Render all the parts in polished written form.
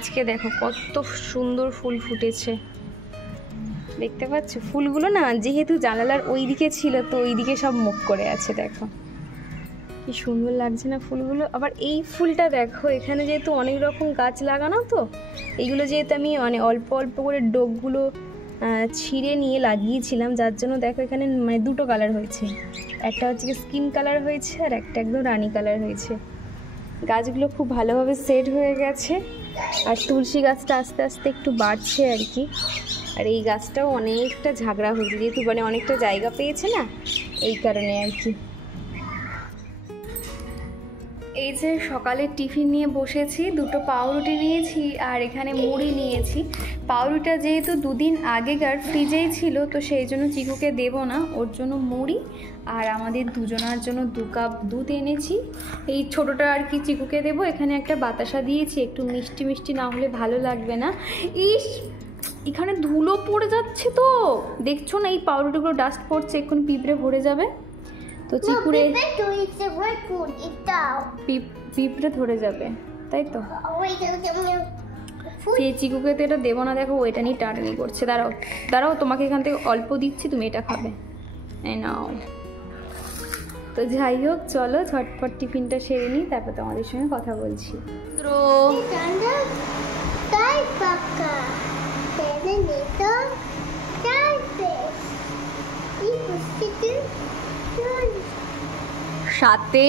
আজকে দেখো কত সুন্দর ফুল ফুটেছে, দেখতে পাচ্ছ? ফুলগুলো না যেহেতু জানালার ওই দিকে ছিল তো ওই দিকে সব মুখ করে আছে, দেখো কি সুন্দর লাগছে না ফুলগুলো। আবার এই ফুলটা দেখো, এখানে যেহেতু অনেক রকম গাছ লাগানো তো এইগুলো যেহেতু আমি মানে অল্প অল্প করে ডোকগুলো ছিঁড়ে নিয়ে লাগিয়েছিলাম, যার জন্য দেখো এখানে মানে দুটো কালার হয়েছে, একটা হচ্ছে কি স্কিন কালার হয়েছে আর একটা একদম রানী কালার হয়েছে। গাছগুলো খুব ভালোভাবে সেট হয়ে গেছে। আর তুলসী গাছটা আস্তে আস্তে একটু বাড়ছে আর কি। আর এই গাছটাও অনেকটা ঝাগড়া হয়েছে, যেহেতু মানে অনেকটা জায়গা পেয়েছে না, এই কারণে আর কি। এই যে সকালে টিফিন নিয়ে বসেছি, দুটো পাউরুটি নিয়েছি আর এখানে মুড়ি নিয়েছি। পাউরুটিটা যেহেতু দুদিন আগেকার ফ্রিজেই ছিল তো সেই জন্য চিকুকে দেব না, ওর জন্য মুড়ি আর আমাদের দুজনার জন্য 2 কাপ দুধ এনেছি। এই ছোটোটা আর কি চিকুকে দেবো। এখানে একটা বাতাসা দিয়েছি, একটু মিষ্টি মিষ্টি না হলে ভালো লাগবে না। ইস, এখানে ধুলো পড়ে যাচ্ছে তো, দেখছো না? এই পাউরুটিগুলো ডাস্ট পড়ছে, এক্ষুনি পিঁপড়ে ভরে যাবে। তো চিকুরে পিঁপড়ে ধরে যাবে, তাই তো? চিকুকে তো এটা দেবো না, দেখো ওইটা নিয়ে টাটানি করছে। দাঁড়াও দাঁড়াও, তোমাকে এখান থেকে অল্প দিচ্ছি, তুমি এটা খাবে, এই নাও। তো যাই হোক, চলো ঝটপট টিফিনটা সেরে নিই, তারপর তোমাদের সঙ্গে কথা বলছি। সাথে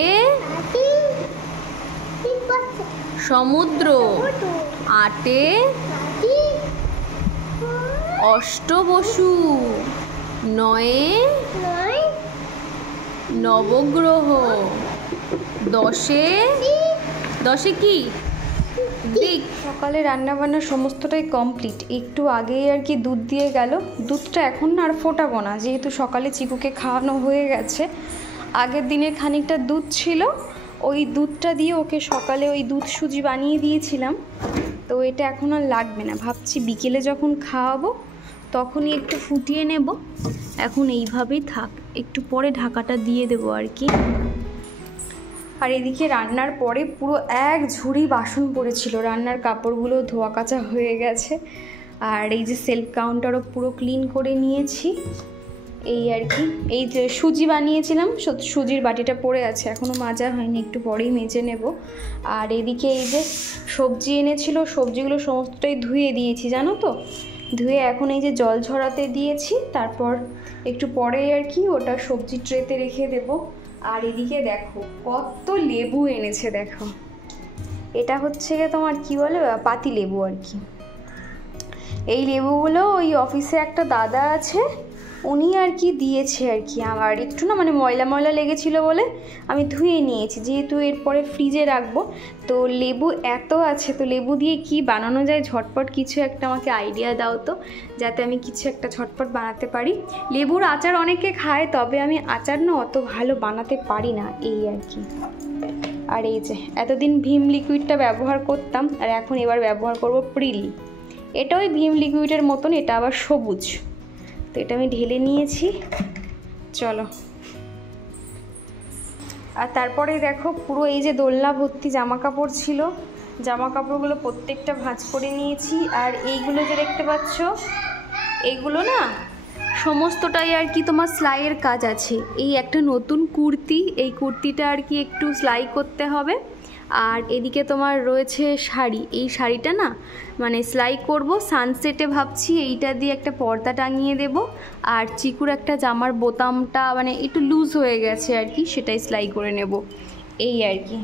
সমুদ্র, 8 অষ্টবসু, 9 নবগ্রহ, 10 কি দিক। সকালে রান্নাবান্না সমস্তটাই কমপ্লিট। একটু আগেই আর কি দুধ দিয়ে গেল। দুধটা এখন আর ফোটাবো না, যেহেতু সকালে চিকুকে খাওয়ানো হয়ে গেছে। আগের দিনের খানিকটা দুধ ছিল, ওই দুধটা দিয়ে ওকে সকালে ওই দুধ সুজি বানিয়ে দিয়েছিলাম, তো এটা এখন আর লাগবে না। ভাবছি বিকেলে যখন খাওয়াবো তখনই একটু ফুটিয়ে নেব। এখন এইভাবেই থাক, একটু পরে ঢাকাটা দিয়ে দেবো আর কি। আর এদিকে রান্নার পরে পুরো এক ঝুড়ি বাসন পড়েছিল, রান্নার কাপড়গুলো ধোয়া কাচা হয়ে গেছে। আর এই যে সেলফ কাউন্টারও পুরো ক্লিন করে নিয়েছি, এই আর কি। এই যে সুজি বানিয়েছিলাম, সুজির বাটিটা পড়ে আছে, এখনও মাজা হয়নি, একটু পরেই মেজে নেব। আর এদিকে এই যে সবজি এনেছিল, সবজিগুলো সমস্তটাই ধুয়ে দিয়েছি জানো তো। ধুয়ে এখন এই যে জল ঝরাতে দিয়েছি, তারপর একটু পরে আর কি ওটা সবজি ট্রেতে রেখে দেব। আর এদিকে দেখো কত লেবু এনেছে, দেখো এটা হচ্ছে গিয়ে তোমার কি বলে পাতি লেবু আর কি। এই লেবুগুলো ওই অফিসে একটা দাদা আছে, উনি আর কি দিয়েছে আর কি। আমার একটু না মানে ময়লা ময়লা লেগেছিলো বলে আমি ধুয়ে নিয়েছি, যেহেতু এরপরে ফ্রিজে রাখবো। তো লেবু এত আছে, তো লেবু দিয়ে কি বানানো যায় ঝটপট কিছু একটা আমাকে আইডিয়া দাও তো, যাতে আমি কিছু একটা ঝটপট বানাতে পারি। লেবুর আচার অনেকে খায়, তবে আমি আচার না অত ভালো বানাতে পারি না, এই আর কি। আর এই যে এতদিন ভীম লিকুইডটা ব্যবহার করতাম, আর এখন এবার ব্যবহার করব প্রিল। এটা ওই ভীম লিকুইডের মতন, এটা আবার সবুজ। তো এটা আমি ঢেলে নিয়েছি, চলো। আর তারপরে দেখো পুরো এই যে দোলনা ভর্তি জামা কাপড় ছিল, জামা কাপড়গুলো প্রত্যেকটা ভাঁজ করে নিয়েছি। আর এইগুলো যে দেখতে পাচ্ছ, এইগুলো না সমস্তটাই আর কি তোমার সেলাইয়ের কাজ আছে। এই একটা নতুন কুর্তি, এই কুর্তিটা আর কি একটু সেলাই করতে হবে। আর এদিকে তোমার রয়েছে শাড়ি, এই শাড়িটা না মানে সেলাই করব সানসেটে, ভাবছি এইটা দিয়ে একটা পর্দা টাঙিয়ে দেব। আর চিকুর একটা জামার বোতামটা মানে একটু লুজ হয়ে গেছে আর কি, সেটাই সেলাই করে নেব, এই আর কি।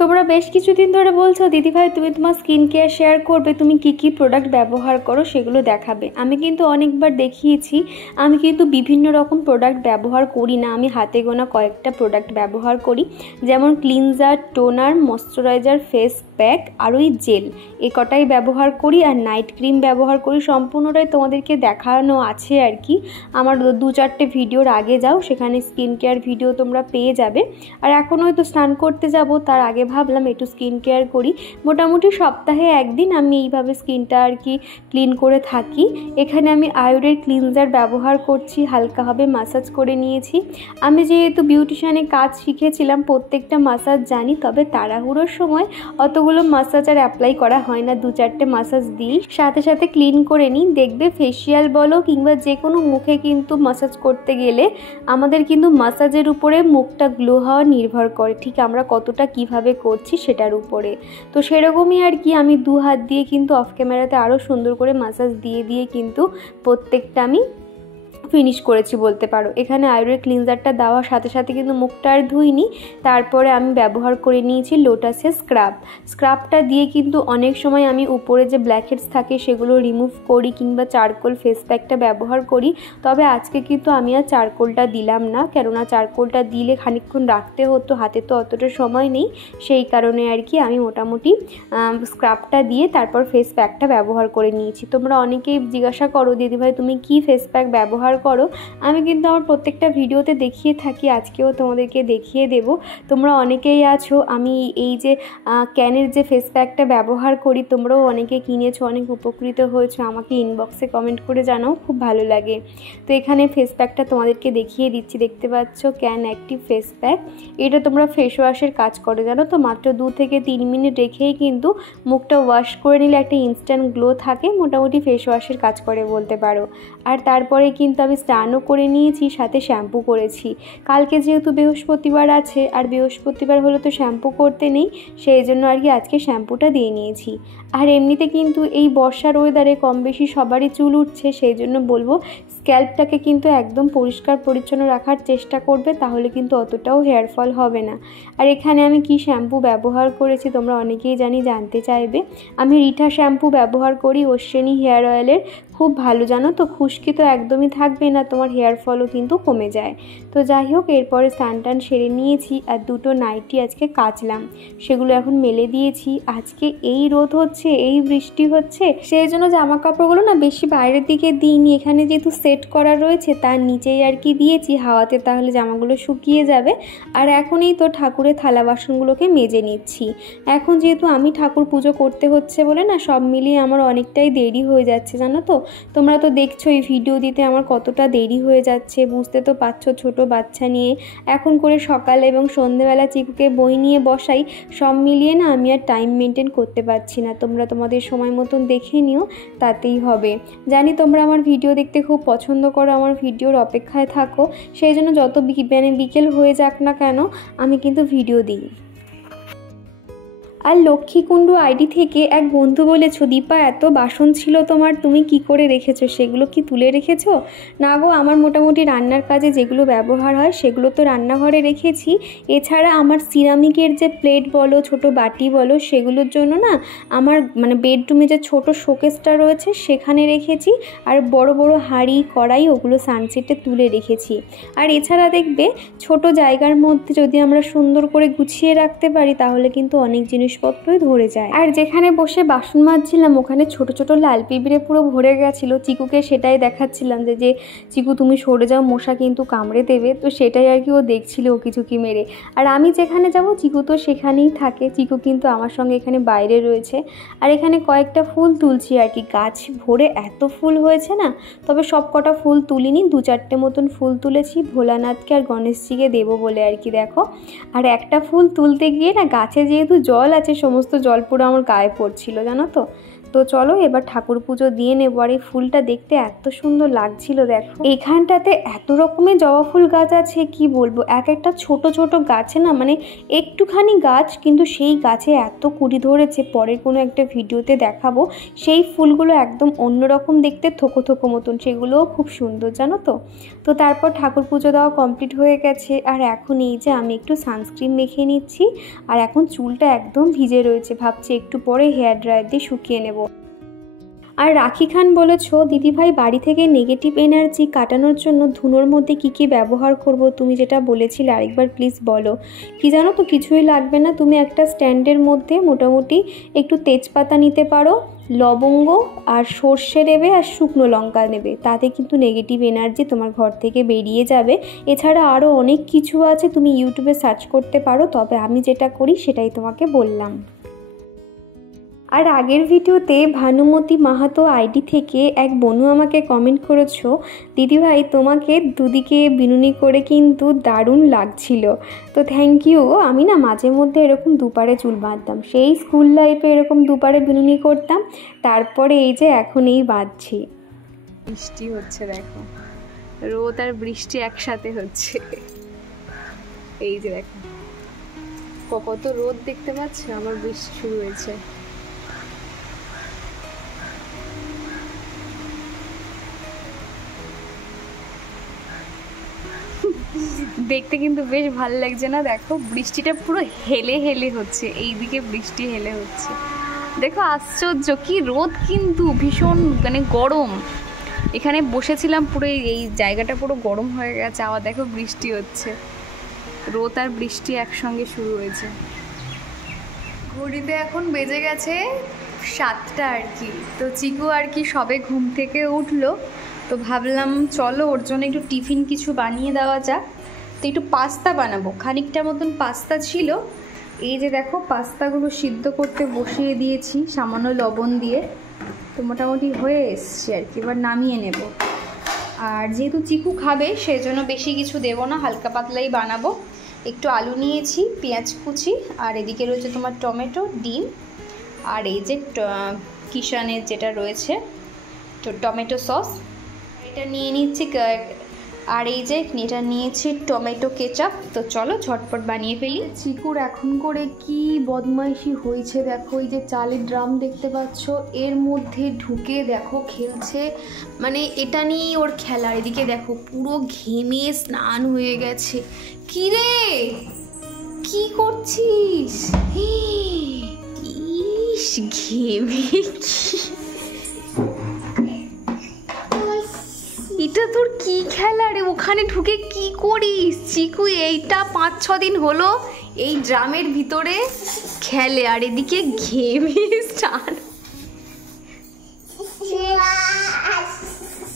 তোমরা বেশ কিছুদিন ধরে বলছো দিদিভাই তুমি তোমার স্কিন কেয়ার শেয়ার করবে, তুমি কি কি প্রোডাক্ট ব্যবহার করো সেগুলো দেখাবে। আমি কিন্তু অনেকবার দেখিয়েছি, আমি কিন্তু বিভিন্ন রকম প্রোডাক্ট ব্যবহার করি না, আমি হাতে গোনা কয়েকটা প্রোডাক্ট ব্যবহার করি, যেমন cleanser, toner, moisturiser, face pack আর ওই জেল, এই কটাই ব্যবহার করি। আর নাইট ক্রিম ব্যবহার করি, সম্পূর্ণটাই তোমাদেরকে দেখানো আছে আর কি। আমার 2-4টে ভিডিওর আগে যাও, সেখানে স্কিন কেয়ার ভিডিও তোমরা পেয়ে যাবে। আর এখন হয়তো স্নান করতে যাব, তার আগে ভাবলাম একটু স্কিন কেয়ার করি। মোটামুটি সপ্তাহে একদিন আমি এইভাবে স্কিনটা আর কি ক্লিন করে থাকি। এখানে আমি আয়ুরের ক্লিনজার ব্যবহার করছি, হালকাভাবে মাসাজ করে নিয়েছি। আমি যেহেতু বিউটিশিয়ানে কাজ শিখেছিলাম, প্রত্যেকটা মাসাজ জানি, তবে তাড়াহুড়োর সময় অতগুলো অতগুলো মাসাজ আর অ্যাপ্লাই করা হয় না, 2-4টে মাসাজ দিই, সাথে সাথে ক্লিন করে নিই। দেখবে ফেসিয়াল বলো কিংবা যে কোনো মুখে কিন্তু মাসাজ করতে গেলে আমাদের কিন্তু মাসাজের উপরে মুখটা গ্লো হওয়া নির্ভর করে, ঠিক আমরা কতটা কিভাবে করছি সেটার উপরে। তো সেরকমই আর কি আমি 2 হাত দিয়ে কিন্তু অফ ক্যামেরাতে আরও সুন্দর করে মাসাজ দিয়ে কিন্তু প্রত্যেকটা আমি ফিনিশ করেছি বলতে পারো। এখানে আইব্রো ক্লিনজারটা দেওয়ার সাথে সাথে কিন্তু মুখটা আর ধুইনি, তারপরে আমি ব্যবহার করে নিয়েছি লোটাসের স্ক্রাবটা দিয়ে কিন্তু অনেক সময় আমি উপরে যে ব্ল্যাকহেডস থাকে সেগুলো রিমুভ করি কিংবা চারকোল ফেস প্যাকটা ব্যবহার করি। তবে আজকে কিন্তু আমি আর চারকোলটা দিলাম না, কেননা চারকোলটা দিলে খানিকক্ষণ রাখতে হতো, হাতে তো অতটা সময় নেই, সেই কারণে আর কি আমি মোটামুটি স্ক্রাবটা দিয়ে তারপর ফেস প্যাকটা ব্যবহার করে নিয়েছি। তোমরা অনেকেই জিজ্ঞাসা করো দিদিভাই তুমি কি ফেস প্যাক ব্যবহার করো, আমি কিন্তু আমার প্রত্যেকটা ভিডিওতে দেখিয়ে থাকি, আজকেও তোমাদেরকে দেখিয়ে দেব। তোমরা অনেকেই আছো আমি এই যে ক্যানের যে ফেস প্যাকটা ব্যবহার করি, তোমরাও অনেকে কিনেছো, অনেক উপকৃত হয়েছো, আমাকে ইনবক্সে কমেন্ট করে জানাও, খুব ভালো লাগে। তো এখানে ফেস প্যাকটা তোমাদেরকে দেখিয়ে দিচ্ছি, দেখতে পাচ্ছ ক্যান অ্যাক্টিভ ফেস প্যাক। এটা তোমরা ফেস ওয়াশের কাজ করে জানো তো, মাত্র 2 থেকে 3 মিনিট রেখেই কিন্তু মুখটা ওয়াশ করে নিলে একটা ইনস্ট্যান্ট গ্লো থাকে, মোটামুটি ফেস ওয়াশের কাজ করে বলতে পারো। আর তারপরে কিন্তু আমি স্নানও করে নিয়েছি, সাথে শ্যাম্পু করেছি। কালকে যেহেতু বৃহস্পতিবার আছে, আর বৃহস্পতিবার হলে তো শ্যাম্পু করতে নেই, সেই জন্য আর কি আজকে শ্যাম্পুটা দিয়ে নিয়েছি। আর এমনিতে কিন্তু এই বর্ষার ওয়েদারে কম বেশি সবারই চুল উঠছে, সেই জন্য বলবো স্ক্যাল্পটাকে কিন্তু একদম পরিষ্কার পরিচ্ছন্ন রাখার চেষ্টা করবে, তাহলে কিন্তু অতটাও হেয়ার ফল হবে না। আর এখানে আমি কি শ্যাম্পু ব্যবহার করেছি তোমরা অনেকেই জানতে চাইবে। আমি রিঠা শ্যাম্পু ব্যবহার করি, অশ্বিনী হেয়ার অয়েলের, খুব ভালো জানো তো, খুশকি তো একদমই থাকবে না, তোমার হেয়ার ফলও কিন্তু কমে যায়। তো যাই হোক, এরপরে স্নান সেরে নিয়েছি, আর 2টো নাইটি আজকে কাচলাম, সেগুলো এখন মেলে দিয়েছি। আজকে এই রোদ হচ্ছে, এই বৃষ্টি হচ্ছে, সেই জন্য জামা কাপড়গুলো না বেশি বাইরের দিকে দিইনি, এখানে যেহেতু সেট করা রয়েছে তার নিচেই আর কি দিয়েছি হাওয়াতে, তাহলে জামাগুলো শুকিয়ে যাবে। আর এখনই তো ঠাকুরের থালা বাসনগুলোকে মেজে নিচ্ছি। এখন যেহেতু আমি ঠাকুর পুজো করতে হচ্ছে বলে না, সব মিলিয়ে আমার অনেকটাই দেরি হয়ে যাচ্ছে জানো তো। তোমরা তো দেখছো এই ভিডিও দিতে আমার কতটা দেরি হয়ে যাচ্ছে, বুঝতে তো পারছো, ছোট বাচ্চা নিয়ে এখন করে সকালে এবং সন্ধেবেলা চিকুকে বই নিয়ে বসাই, সব মিলিয়ে না আমি আর টাইম মেনটেন করতে পারছি না। তোমরা তোমাদের সময় মতন দেখে নিও, তাতেই হবে। জানি তোমরা আমার ভিডিও দেখতে খুব পছন্দ করো, আমার ভিডিওর অপেক্ষায় থাকো, সেই জন্য যত বিকেল হয়ে যাক না কেন আমি কিন্তু ভিডিও দিই। আর লক্ষ্মীকুণ্ডু আইডি থেকে এক বন্ধু বলেছো, দীপা এত বাসন ছিল তোমার, তুমি কি করে রেখেছো, সেগুলো কি তুলে রেখেছো? না গো, আমার মোটামুটি রান্নার কাজে যেগুলো ব্যবহার হয় সেগুলো তো রান্নাঘরে রেখেছি, এছাড়া আমার সিরামিকের যে প্লেট বলো, ছোট বাটি বলো, সেগুলোর জন্য না আমার বেডরুমে যে ছোট শোকেসটা রয়েছে সেখানে রেখেছি, আর বড় বড় হাঁড়ি কড়াই ওগুলো সানসেটে তুলে রেখেছি। আর এছাড়া দেখবে ছোট জায়গার মধ্যে যদি আমরা সুন্দর করে গুছিয়ে রাখতে পারি, তাহলে কিন্তু অনেক জিনিসপত্রই ধরে যায়। আর যেখানে বসে বাসন মাজছিলাম ওখানে ছোট ছোট লাল পিঁপড়ে পুরো ভরে গেছিলো, চিকুকে সেটাই দেখাচ্ছিলাম যে চিকু তুমি সরে যাও, মশা কিন্তু কামড়ে দেবে, তো সেটাই আর কি ও দেখছিল ও কিছু কি মেরে। আর আমি যেখানে যাব চিকু তো সেখানেই থাকে, চিকু কিন্তু আমার সঙ্গে এখানে বাইরে রয়েছে। আর এখানে কয়েকটা ফুল তুলছি আর কি, গাছ ভরে এত ফুল হয়েছে না, তবে সব কটা ফুল তুলিনি, 2-4টে মতন ফুল তুলেছি ভোলানাথকে আর গণেশজিকে দেবো বলে আর কি। দেখো, আর একটা ফুল তুলতে গিয়ে না গাছে যেহেতু জল আছে, সমস্ত জল পুরো আমার গায়ে পড়ছিল জানো তো। তো চলো এবার ঠাকুর পুজো দিয়ে নেবো। আর এই ফুলটা দেখতে এত সুন্দর লাগছিল, দেখো এখানটাতে এত রকমের জবা ফুল গাছ আছে কি বলবো, এক একটা ছোট ছোট গাছে না একটুখানি গাছ, কিন্তু সেই গাছে এত কুড়ি ধরেছে, পরের কোনো একটা ভিডিওতে দেখাবো। সেই ফুলগুলো একদম অন্যরকম দেখতে, থোকো থোকো মতন, সেগুলোও খুব সুন্দর জানো তো। তো তারপর ঠাকুর পুজো দেওয়া কমপ্লিট হয়ে গেছে, আর এখন এই যে আমি একটু সানস্ক্রিন মেখে নিচ্ছি, আর এখন চুলটা একদম ভিজে রয়েছে, ভাবছি একটু পরে হেয়ার ড্রায়ার দিয়ে শুকিয়ে নেব। আর রাখি খান বলেছো, দিদিভাই বাড়ি থেকে নেগেটিভ এনার্জি কাটানোর জন্য ধুনোর মধ্যে কি কি ব্যবহার করব, তুমি যেটা বলেছিলে আরেকবার প্লিজ বলো। কি জানো তো, কিছুই লাগবে না, তুমি একটা স্ট্যান্ডের মধ্যে মোটামুটি একটু তেজপাতা নিতে পারো, লবঙ্গ আর সর্ষে নেবে, আর শুকনো লঙ্কা নেবে, তাতে কিন্তু নেগেটিভ এনার্জি তোমার ঘর থেকে বেরিয়ে যাবে। এছাড়া আরও অনেক কিছু আছে, তুমি ইউটিউবে সার্চ করতে পারো, তবে আমি যেটা করি সেটাই তোমাকে বললাম। আর আগের ভিডিওতে ভানুমতি মাহাতো আইডি থেকে এক বোনু আমাকে কমেন্ট করেছো, দিদিভাই তোমাকে দুদিকে বিনুনি করে কিন্তু দারুণ লাগছিল। তো থ্যাংক ইউ। আমি না মাঝে মধ্যে এরকম দুপারে চুল বাঁধতাম, সেই স্কুল লাইফে এরকম দুপারে বিনুনি করতাম, তারপরে এই যে এখন এই বাঁধছি। বৃষ্টি হচ্ছে, দেখো রোদ আর বৃষ্টি একসাথে হচ্ছে। এই যে দেখো কত রোদ দেখতে পাচ্ছ, আবার বৃষ্টি শুরু হয়েছে। দেখতে কিন্তু বেশ ভালো লাগছে না? দেখো বৃষ্টিটা পুরো হেলে হেলে হচ্ছে, এইদিকে বৃষ্টি হেলে হচ্ছে। দেখো আশ্চর্য কি রোদ, কিন্তু ভীষণ মানে গরম। এখানে বসেছিলাম পুরো এই জায়গাটা পুরো গরম হয়ে গেছে, আবার দেখো বৃষ্টি হচ্ছে। রোদ আর বৃষ্টি একসঙ্গে শুরু হয়েছে। ঘড়িতে এখন বেজে গেছে 7টা আর কি। তো চিকু আর কি সবে ঘুম থেকে উঠলো, তো ভাবলাম চলো ওর জন্য একটু টিফিন কিছু বানিয়ে দেওয়া যাক। তো একটু পাস্তা বানাবো, খানিকটা মতন পাস্তা ছিল। এই যে দেখো পাস্তাগুলো সিদ্ধ করতে বসিয়ে দিয়েছি সামান্য লবণ দিয়ে। তো মোটামুটি হয়ে এসছে আর কি, এবার নামিয়ে নেব। আর যেহেতু চিকু খাবে সেজন্য বেশি কিছু দেবো না, হালকা পাতলাই বানাবো। একটু আলু নিয়েছি, পেঁয়াজ কুচি, আর এদিকে রয়েছে তোমার টমেটো, ডিম, আর এই যে কিষানের যেটা রয়েছে তো টমেটো সস, এটা নিয়ে নিচ্ছি। আর এই যে এটা নিয়েছি টমেটো কেচাপ। তো চলো ঝটপট বানিয়ে ফেলি। চিকুর এখন করে কি বদমাইশি হয়েছে দেখো, এই যে চালের ড্রাম দেখতে পাচ্ছ, এর মধ্যে ঢুকে দেখো খেলছে, মানে এটা নিয়েই ওর খেলা। এদিকে দেখো পুরো ঘেমে স্নান হয়ে গেছে। কি রে কি করছিস? ইস ঘেমে এটা তোর কি খেলা রে? ওখানে ঢুকে কি করিস? চিকু এইটা 5-6 দিন হলো এই ড্রামের ভিতরে খেলে, আর এদিকে ঘেমে স্নান।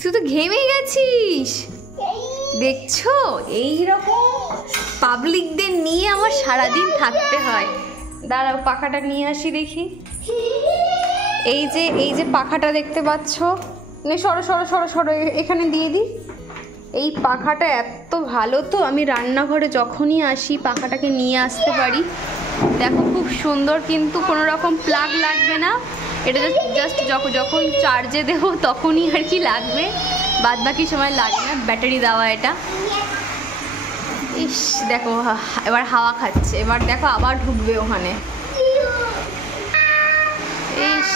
তুই তো ঘেমে গেছিস দেখছো। এইরকম পাবলিকদের নিয়ে আমার সারাদিন থাকতে হয়। দাঁড়াও পাখাটা নিয়ে আসি দেখি। এই যে পাখাটা দেখতে পাচ্ছ, সরো সরো সরো সরো, এখানে দিয়ে দিই। এই পাখাটা এত ভালো, তো আমি রান্নাঘরে যখনই আসি পাখাটাকে নিয়ে আসতে পারি। দেখো খুব সুন্দর, কিন্তু কোনো রকম প্লাগ লাগবে না। এটা জাস্ট যখন চার্জে দেবো তখনই আর কি লাগবে, বাদ বাকি সময় লাগে না। ব্যাটারি দেওয়া এটা। ইস দেখো এবার হাওয়া খাচ্ছে, এবার দেখো আবার ঢুকবে ওখানে। ইস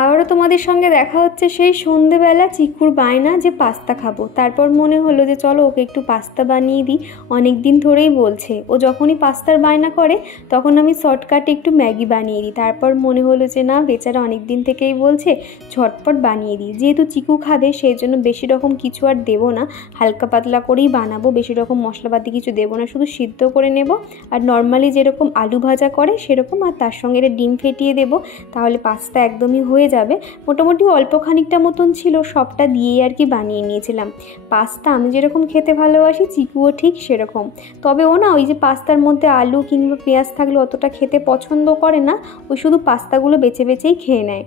আবারও তোমাদের সঙ্গে দেখা হচ্ছে সেই সন্ধেবেলা। চিকুর বায়না যে পাস্তা খাবো, তারপর মনে হলো যে চলো ওকে একটু পাস্তা বানিয়ে দিই। অনেক দিন ধরেই বলছে, ও যখনই পাস্তার বায়না করে তখন আমি শর্টকাটে একটু ম্যাগি বানিয়ে দিই। তারপর মনে হলো যে না, বেচারা অনেক দিন থেকেই বলছে, ঝটপট বানিয়ে দিই। যেহেতু চিকু খাবে সেই জন্য বেশি রকম কিছু আর দেবো না, হালকা পাতলা করেই বানাবো। বেশি রকম মশলাপাতি কিছু দেবো না, শুধু সিদ্ধ করে নেব। আর নর্মালি যেরকম আলু ভাজা করে সেরকম, আর তার সঙ্গে এটা ডিম ফেটিয়ে দেবো, তাহলে পাস্তা একদমই হয়ে যাবে। মোটামুটি অল্প খানিকটা মতন ছিল, সবটা দিয়েই আর কি বানিয়ে নিয়েছিলাম। পাস্তা আমি যেরকম খেতে ভালোবাসি, চিকুও ঠিক সেরকম। তবে ও না ওই যে পাস্তার মধ্যে আলু কিংবা পেঁয়াজ থাকলে অতটা খেতে পছন্দ করে না, ওই শুধু পাস্তাগুলো বেছে বেছেই খেয়ে নেয়।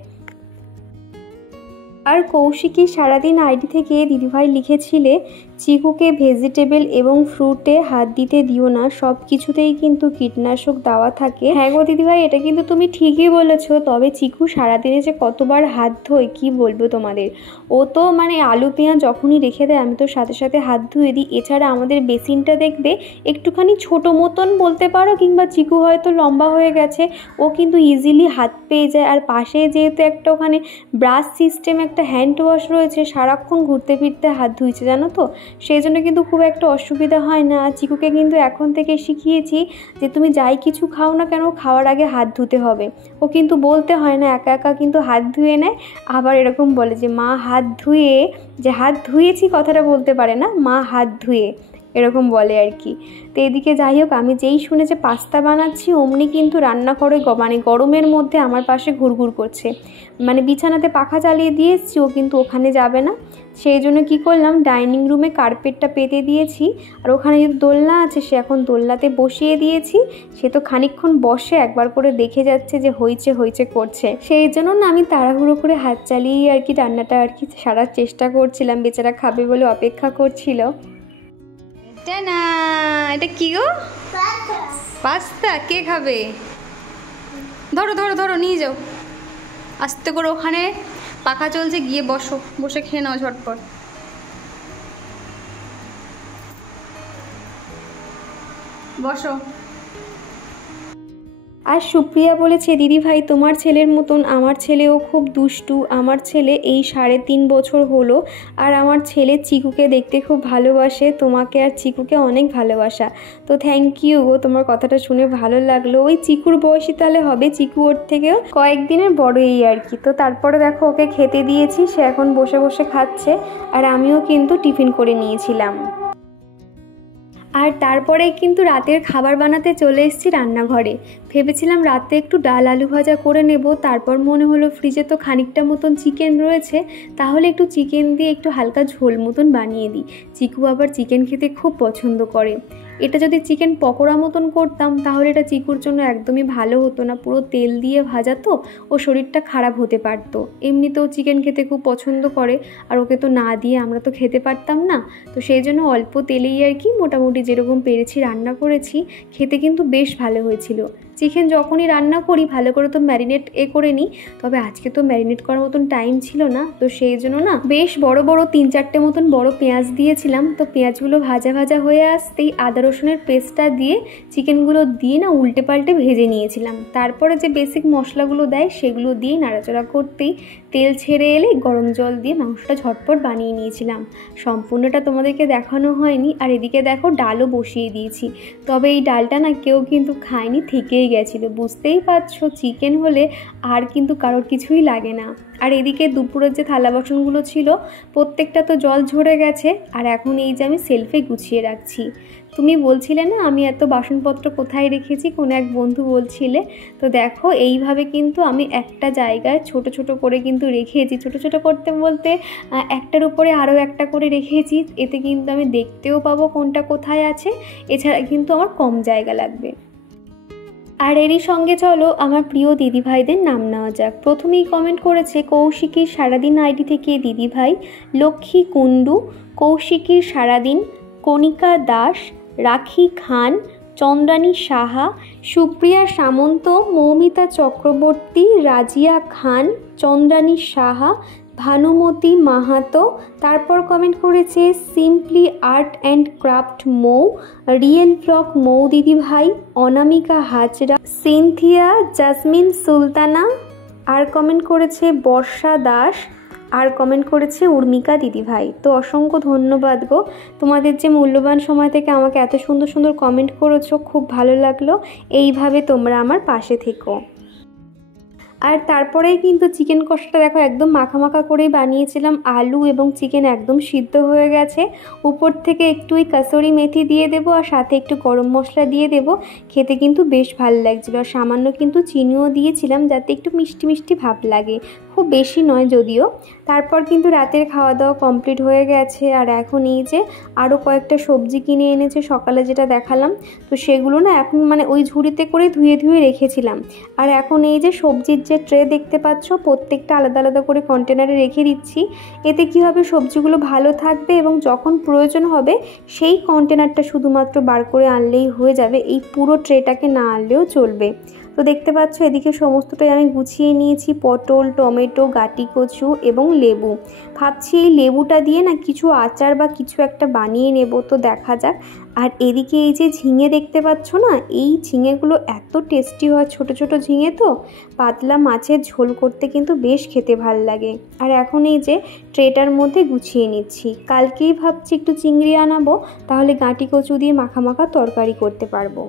আর কৌশিকী সারাদিন আইডি থেকে দিদিভাই লিখেছিলে, চিকুকে ভেজিটেবল এবং ফ্রুটে হাত দিতে দিও না, সব কিছুতেই কিন্তু কীটনাশক দেওয়া থাকে। হ্যাঁ গো দিদিভাই, এটা কিন্তু তুমি ঠিকই বলেছো। তবে চিকু সারাদিনে যে কতবার হাত ধোয় কি বলবো তোমাদের। ও তো মানে আলু পেঁয়াজ যখনই রেখে দেয় আমি তো সাথে সাথে হাত ধুয়ে দিই। এছাড়া আমাদের বেসিনটা দেখবে একটুখানি ছোটো মতন বলতে পারো, কিংবা চিকু হয়তো লম্বা হয়ে গেছে, ও কিন্তু ইজিলি হাত পেয়ে যায়। আর পাশে যেহেতু একটা ওখানে ব্রাশ সিস্টেম একটা হ্যান্ড ওয়াশ রয়েছে, সারাক্ষণ ঘুরতে ফিরতে হাত ধুইছে জানো তো, সেই জন্য কিন্তু খুব একটা অসুবিধা হয় না। আর চিকুকে কিন্তু এখন থেকে শিখিয়েছি যে তুমি যাই কিছু খাও না কেন, খাওয়ার আগে হাত ধুতে হবে। ও কিন্তু বলতে হয় না, একা একা কিন্তু হাত ধুয়ে নেয়। আবার এরকম বলে যে মা হাত ধুয়ে, যে হাত ধুয়েছি কথাটা বলতে পারে না, মা হাত ধুয়ে এরকম বলে আর কি। তো এদিকে যাই হোক, আমি যেই শুনেছে পাস্তা বানাচ্ছি অমনি কিন্তু রান্নাঘরে মানে গরমের মধ্যে আমার পাশে ঘুরঘুর করছে। মানে বিছানাতে পাখা চালিয়ে দিয়ে এসছি, ও কিন্তু ওখানে যাবে না। সেই জন্য কী করলাম, ডাইনিং রুমে কার্পেটটা পেতে দিয়েছি, আর ওখানে যে দোলনা আছে সে এখন দোলনাতে বসিয়ে দিয়েছি। সে তো খানিকক্ষণ বসে একবার করে দেখে যাচ্ছে যে হয়েছে হয়েছে করছে। সেই জন্য না আমি তাড়াহুড়ো করে হাত চালিয়ে আর কি রান্নাটা আর কি সারার চেষ্টা করছিলাম, বেচারা খাবে বলে অপেক্ষা করছিল। না এটা কি গো? পাস্তা। কে খাবে? ধরো ধরো ধরো, নিয়ে যাও আস্তে করে। ওখানে পাখা চলছে, গিয়ে বসো, বসে খেয়ে নাও ঝটপট। বসো। আর সুপ্রিয়া বলেছে, দিদি ভাই তোমার ছেলের মতন আমার ছেলেও খুব দুষ্টু। আমার ছেলে এই 3.5 বছর হলো, আর আমার ছেলে চিকুকে দেখতে খুব ভালোবাসে। তোমাকে আর চিকুকে অনেক ভালোবাসা। তো থ্যাংক ইউ গো, তোমার কথাটা শুনে ভালো লাগলো। ওই চিকুর বয়সী তাহলে হবে, চিকু ওর থেকেও কয়েকদিনের বড় এই আর কি। তো তারপরে দেখো ওকে খেতে দিয়েছি, সে এখন বসে বসে খাচ্ছে, আর আমিও কিন্তু টিফিন করে নিয়েছিলাম। আর তারপরে কিন্তু রাতের খাবার বানাতে চলে এসেছি রান্নাঘরে। ভেবেছিলাম রাতে একটু ডাল আলু ভাজা করে নেব, তারপর মনে হলো ফ্রিজে তো খানিকটা মতন চিকেন রয়েছে, তাহলে একটু চিকেন দিয়ে একটু হালকা ঝোল মতন বানিয়ে দিই। চিকু আবার চিকেন খেতে খুব পছন্দ করে। এটা যদি চিকেন পকোড়া মতন করতাম তাহলে এটা চিকুর জন্য একদমই ভালো হতো না, পুরো তেল দিয়ে ভাজা তো, ও শরীরটা খারাপ হতে পারতো। এমনিতেও চিকেন খেতে খুব পছন্দ করে, আর ওকে তো না দিয়ে আমরা তো খেতে পারতাম না। তো সেই জন্য অল্প তেলেই আর কি মোটামুটি যেরকম পেরেছি রান্না করেছি। খেতে কিন্তু বেশ ভালো হয়েছিল। চিকেন যখনই রান্না করি ভালো করে তো ম্যারিনেট করে নিই, তবে আজকে তো ম্যারিনেট করার মতন টাইম ছিল না। তো সেই জন্য না বেশ বড় বড় 3-4টে মতন বড় পেঁয়াজ দিয়েছিলাম। তো পেঁয়াজগুলো ভাজা ভাজা হয়ে আসতেই আদা রসুনের পেস্টটা দিয়ে চিকেনগুলো দিয়ে না উল্টে পাল্টে ভেজে নিয়েছিলাম। তারপরে যে বেসিক মশলাগুলো দেয় সেগুলো দিয়ে নাড়াচাড়া করতেই তেল ছেড়ে এলে গরম জল দিয়ে মাংসটা ঝটপট বানিয়ে নিয়েছিলাম। সম্পূর্ণটা তোমাদেরকে দেখানো হয়নি। আর এদিকে দেখো ডালও বসিয়ে দিয়েছি, তবে এই ডালটা না কেউ কিন্তু খায়নি, থেকেই গেছিলো। বুঝতেই পারছো চিকেন হলে আর কিন্তু কারোর কিছুই লাগে না। আর এদিকে দুপুরের যে থালা বাসনগুলো ছিল প্রত্যেকটা তো জল ঝরে গেছে, আর এখন এই যে আমি সেলফে গুছিয়ে রাখছি। তুমি বলছিলে না আমি এত বাসনপত্র কোথায় রেখেছি, কোনো এক বন্ধু বলছিলে। তো দেখো এইভাবে কিন্তু আমি একটা জায়গায় ছোট ছোট করে কিন্তু রেখেছি। ছোট ছোট করতে বলতে একটার উপরে আরও একটা করে রেখেছি, এতে কিন্তু আমি দেখতেও পাবো কোনটা কোথায় আছে। এছাড়া কিন্তু আমার কম জায়গা লাগবে। আর এরই সঙ্গে চলো আমার প্রিয় দিদিভাইদের নাম নেওয়া যাক। প্রথমেই কমেন্ট করেছে কৌশিকীর সারাদিন আইডি থেকে দিদিভাই, লক্ষ্মী কুণ্ডু, কৌশিকীর সারাদিন, কণিকা দাস, রাখি খান, চন্দ্রানী সাহা, সুপ্রিয়া সামন্ত, মৌমিতা চক্রবর্তী, রাজিয়া খান, চন্দ্রানী সাহা, ভানুমতি মাহাতো। তারপর কমেন্ট করেছে simply art and craft Mou, real blog Mou দিদিভাই, অনামিকা হাজরা, সিনথিয়া, জাসমিন সুলতানা। আর কমেন্ট করেছে বর্ষা দাস। আর কমেন্ট করেছে উর্মিকা দিদিভাই। তো অসংখ্য ধন্যবাদ গো, তোমাদের যে মূল্যবান সময় থেকে আমাকে এত সুন্দর সুন্দর কমেন্ট করেছো, খুব ভালো লাগলো। এইভাবে তোমরা আমার পাশে থেকো। আর তারপরেই কিন্তু চিকেন কষাটা দেখো একদম মাখা মাখা করেই বানিয়েছিলাম। আলু এবং চিকেন একদম সিদ্ধ হয়ে গেছে। উপর থেকে একটু ওই কাসুরি মেথি দিয়ে দেবো, আর সাথে একটু গরম মশলা দিয়ে দেবো। খেতে কিন্তু বেশ ভালো লাগছিলো। আর সামান্য কিন্তু চিনিও দিয়েছিলাম যাতে একটু মিষ্টি মিষ্টি ভাব লাগে, খুব বেশি নয় যদিও। তারপর কিন্তু রাতের খাওয়া দাওয়া কমপ্লিট হয়ে গেছে। আর এখন এই যে আরও কয়েকটা সবজি কিনে এনেছে সকালে যেটা দেখালাম, তো সেগুলো না এখন মানে ওই ঝুড়িতে করে ধুয়ে ধুয়ে রেখেছিলাম। আর এখন এই যে সবজির যে ট্রে দেখতে পাচ্ছ প্রত্যেকটা আলাদা আলাদা করে কন্টেনারে রেখে দিচ্ছি। এতে কি হবে, সবজিগুলো ভালো থাকবে এবং যখন প্রয়োজন হবে সেই কন্টেনারটা শুধুমাত্র বার করে আনলেই হয়ে যাবে, এই পুরো ট্রেটাকে না আনলেও চলবে। তো দেখতে পাচ্ছ এদিকে সমস্তটাই আমি গুছিয়ে নিয়েছি, পটল, টমেটো, গাটি কচু এবং লেবু। ভাবছি এই লেবুটা দিয়ে না কিছু আচার বা কিছু একটা বানিয়ে নেব, তো দেখা যাক। আর এদিকে এই যে ঝিঙে দেখতে পাচ্ছ না, এই ঝিঙেগুলো এত টেস্টি হয়, ছোট ছোট ঝিঙে তো, পাতলা মাছের ঝোল করতে কিন্তু বেশ খেতে ভাল লাগে। আর এখন এই যে ট্রেটার মধ্যে গুছিয়ে নিচ্ছি। কালকেই ভাবছি একটু চিংড়ি আনাবো, তাহলে গাঁটি কচু দিয়ে মাখা মাখা তরকারি করতে পারবো।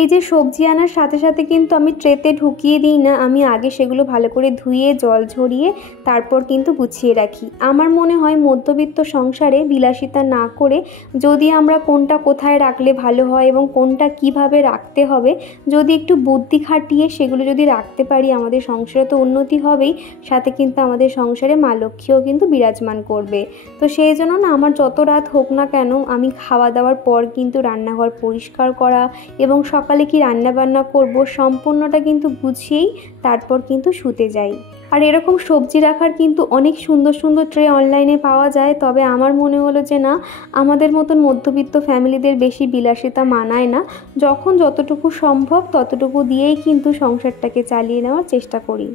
এই যে সবজি আনার সাথে সাথে কিন্তু আমি ট্রেতে ঢুকিয়ে দিই না, আমি আগে সেগুলো ভালো করে ধুয়ে জল ঝরিয়ে তারপর কিন্তু গুছিয়ে রাখি। আমার মনে হয় মধ্যবিত্ত সংসারে বিলাসিতা না করে যদি আমরা কোনটা কোথায় রাখলে ভালো হয় এবং কোনটা কিভাবে রাখতে হবে যদি একটু বুদ্ধি খাটিয়ে সেগুলো যদি রাখতে পারি, আমাদের সংসারে তো উন্নতি হবেই, সাথে কিন্তু আমাদের সংসারে মা লক্ষ্মীও কিন্তু বিরাজমান করবে। তো সেই জন্য না আমার যত রাত হোক না কেন আমি খাওয়া দাওয়ার পর কিন্তু রান্নাঘর পরিষ্কার করা এবং সকালে কি রান্না বান্না করব সম্পূর্ণটা কিন্তু গুছিয়েই তারপর কিন্তু শুতে যাই। আর এরকম সবজি রাখার কিন্তু অনেক সুন্দর সুন্দর ট্রে অনলাইনে পাওয়া যায়, তবে আমার মনে হলো যে না, আমাদের মতন মধ্যবিত্ত ফ্যামিলিদের বেশি বিলাসিতা মানায় না, যখন যতটুকু সম্ভব ততটুকু দিয়েই কিন্তু সংসারটাকে চালিয়ে নেওয়ার চেষ্টা করি।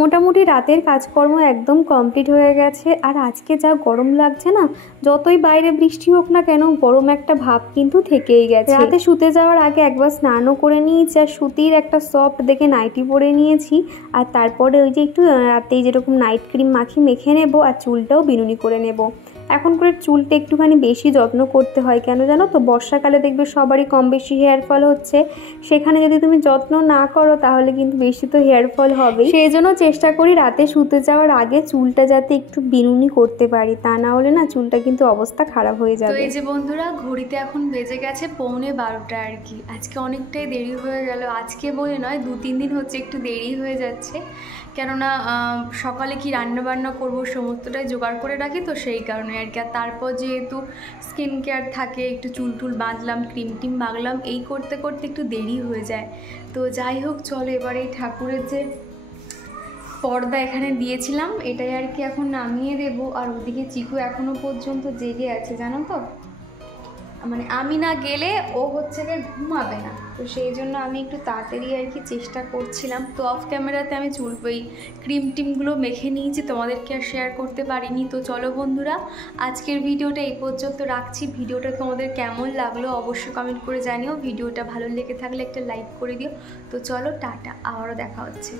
মোটামুটি রাতের কাজকর্ম একদম কমপ্লিট হয়ে গেছে। আর আজকে যা গরম লাগছে না, যতই বাইরে বৃষ্টি হোক না কেন গরম একটা ভাব কিন্তু থেকেই গেছে। রাতে শুতে যাওয়ার আগে একবার স্নানও করে নিয়েছি আর সুতির একটা সফট দেখে নাইটি পরে নিয়েছি। আর তারপরে ওই যে একটু রাতেই যেরকম নাইট ক্রিম মেখে নেব আর চুলটাও বিনুনি করে নেব। এখন করে চুলটা একটুখানি বেশি যত্ন করতে হয়, কেন জানো তো, বর্ষাকালে দেখবে সবারই কম বেশি হেয়ার ফল হচ্ছে, সেখানে যদি তুমি যত্ন না করো তাহলে কিন্তু বেশি তো হেয়ার ফল হবে। সেই জন্য চেষ্টা করি রাতে শুতে যাওয়ার আগে চুলটা যাতে একটু বিনুনি করতে পারি, তা না হলে না চুলটা কিন্তু অবস্থা খারাপ হয়ে যাবে। তো এই যে বন্ধুরা, ঘড়িতে এখন বেজে গেছে 11:45 আর কি। আজকে অনেকটাই দেরি হয়ে গেল, আজকে বলে নয় 2-3 দিন হচ্ছে একটু দেরি হয়ে যাচ্ছে, কেননা সকালে কি রান্না বান্না করবো সমস্তটাই জোগাড় করে রাখি, তো সেই কারণে আর কি। আর তারপর যেহেতু স্কিন কেয়ার থাকে, একটু চুল টুল বাঁধলাম, ক্রিম টিম মাখলাম, এই করতে করতে একটু দেরি হয়ে যায়। তো যাই হোক, চলো এবার এই ঠাকুরের যে পর্দা এখানে দিয়েছিলাম এটাই আর কি এখন নামিয়ে দেব। আর ওদিকে চিকু এখনো পর্যন্ত জেগে আছে জানো তো, মানে আমি না গেলে ও হচ্ছে গিয়ে ঘুমাবে না, তো সেই জন্য আমি একটু তাড়াতাড়ি আর কি চেষ্টা করছিলাম। তো অফ ক্যামেরাতে আমি ওই ক্রিম টিমগুলো মেখে নিয়েছি, তোমাদেরকে আর শেয়ার করতে পারিনি। তো চলো বন্ধুরা, আজকের ভিডিওটা এই পর্যন্ত রাখছি। ভিডিওটা তোমাদের কেমন লাগলো অবশ্যই কমেন্ট করে জানিও। ভিডিওটা ভালো লেগে থাকলে একটা লাইক করে দিও। তো চলো টাটা, আবারও দেখা হচ্ছে।